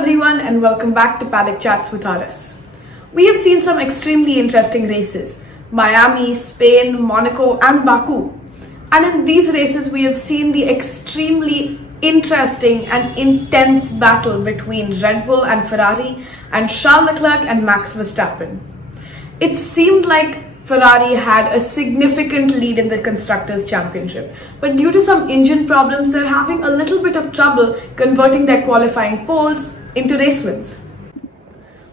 everyone and welcome back to Paddock Chats with RS. We have seen some extremely interesting races: Miami, Spain, Monaco and Baku. And in these races we have seen the extremely interesting and intense battle between Red Bull and Ferrari and Charles Leclerc and Max Verstappen. It seemed like Ferrari had a significant lead in the Constructors' Championship, but due to some engine problems, they're having a little bit of trouble converting their qualifying poles into race wins.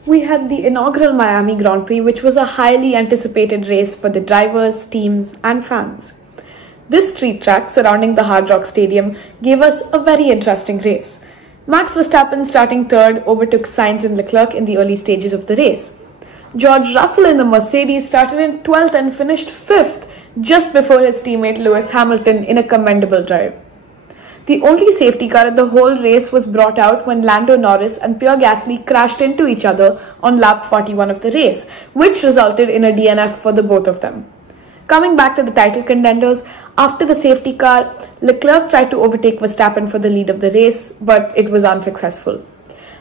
We had the inaugural Miami Grand Prix, which was a highly anticipated race for the drivers, teams, and fans. This street track surrounding the Hard Rock Stadium gave us a very interesting race. Max Verstappen, starting third, overtook Sainz and Leclerc in the early stages of the race. George Russell in the Mercedes started in 12th and finished 5th just before his teammate Lewis Hamilton in a commendable drive. The only safety car in the whole race was brought out when Lando Norris and Pierre Gasly crashed into each other on lap 41 of the race, which resulted in a DNF for the both of them. Coming back to the title contenders, after the safety car, Leclerc tried to overtake Verstappen for the lead of the race, but it was unsuccessful.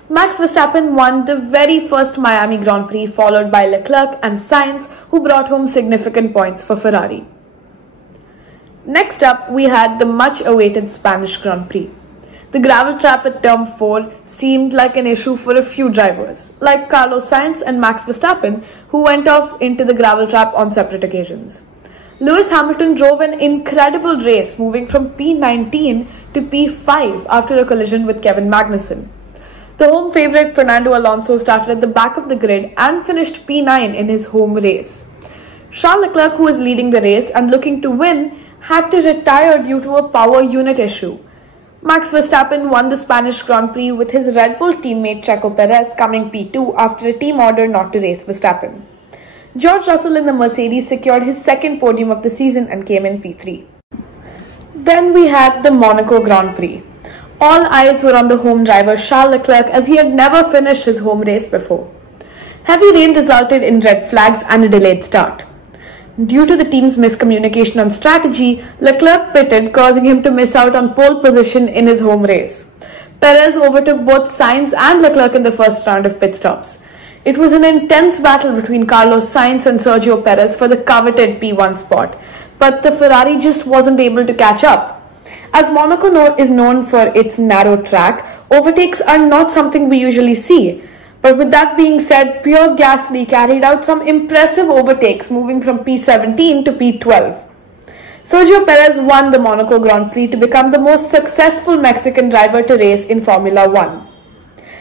Max Verstappen won the very first Miami Grand Prix, followed by Leclerc and Sainz, who brought home significant points for Ferrari. Next up, we had the much-awaited Spanish Grand Prix. The gravel trap at Turn 4 seemed like an issue for a few drivers, like Carlos Sainz and Max Verstappen, who went off into the gravel trap on separate occasions. Lewis Hamilton drove an incredible race, moving from P19 to P5 after a collision with Kevin Magnussen. The home favourite Fernando Alonso started at the back of the grid and finished P9 in his home race. Charles Leclerc, who was leading the race and looking to win, had to retire due to a power unit issue. Max Verstappen won the Spanish Grand Prix with his Red Bull teammate Checo Perez coming P2 after a team order not to race Verstappen. George Russell in the Mercedes secured his second podium of the season and came in P3. Then we had the Monaco Grand Prix. All eyes were on the home driver Charles Leclerc, as he had never finished his home race before. Heavy rain resulted in red flags and a delayed start. Due to the team's miscommunication on strategy, Leclerc pitted, causing him to miss out on pole position in his home race. Perez overtook both Sainz and Leclerc in the first round of pit stops. It was an intense battle between Carlos Sainz and Sergio Perez for the coveted P1 spot, but the Ferrari just wasn't able to catch up. As Monaco is known for its narrow track, overtakes are not something we usually see. But with that being said, Pierre Gasly carried out some impressive overtakes, moving from P17 to P12. Sergio Perez won the Monaco Grand Prix to become the most successful Mexican driver to race in Formula 1.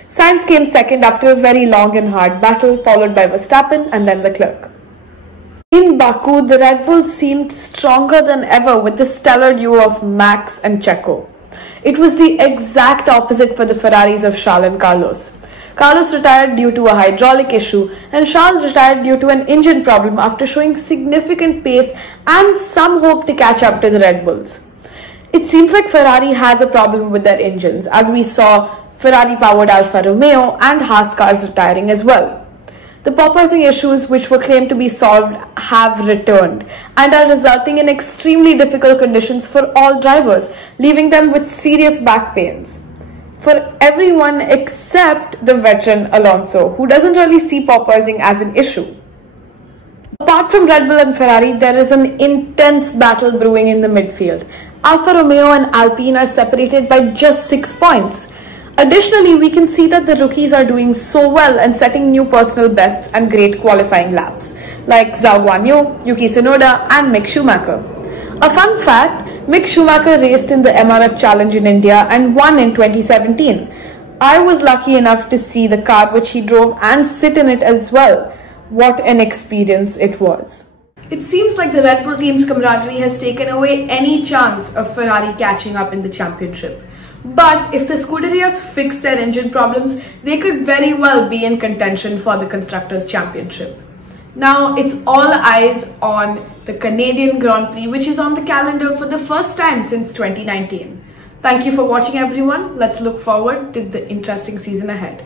Sainz came second after a very long and hard battle, followed by Verstappen and then Leclerc. In Baku, the Red Bull seemed stronger than ever with the stellar duo of Max and Checo. It was the exact opposite for the Ferraris of Charles and Carlos. Carlos retired due to a hydraulic issue and Charles retired due to an engine problem after showing significant pace and some hope to catch up to the Red Bulls. It seems like Ferrari has a problem with their engines, as we saw Ferrari-powered Alfa Romeo and Haas cars retiring as well. The porpoising issues, which were claimed to be solved, have returned and are resulting in extremely difficult conditions for all drivers, leaving them with serious back pains. For everyone except the veteran Alonso, who doesn't really see porpoising as an issue. Apart from Red Bull and Ferrari, there is an intense battle brewing in the midfield. Alfa Romeo and Alpine are separated by just 6 points. Additionally, we can see that the rookies are doing so well and setting new personal bests and great qualifying laps, like Zhou Guanyu, Yuki Tsunoda and Mick Schumacher. A fun fact, Mick Schumacher raced in the MRF Challenge in India and won in 2017. I was lucky enough to see the car which he drove and sit in it as well. What an experience it was. It seems like the Red Bull team's camaraderie has taken away any chance of Ferrari catching up in the championship. But if the Scuderias fix their engine problems, they could very well be in contention for the Constructors' Championship. Now, it's all eyes on the Canadian Grand Prix, which is on the calendar for the first time since 2019. Thank you for watching, everyone. Let's look forward to the interesting season ahead.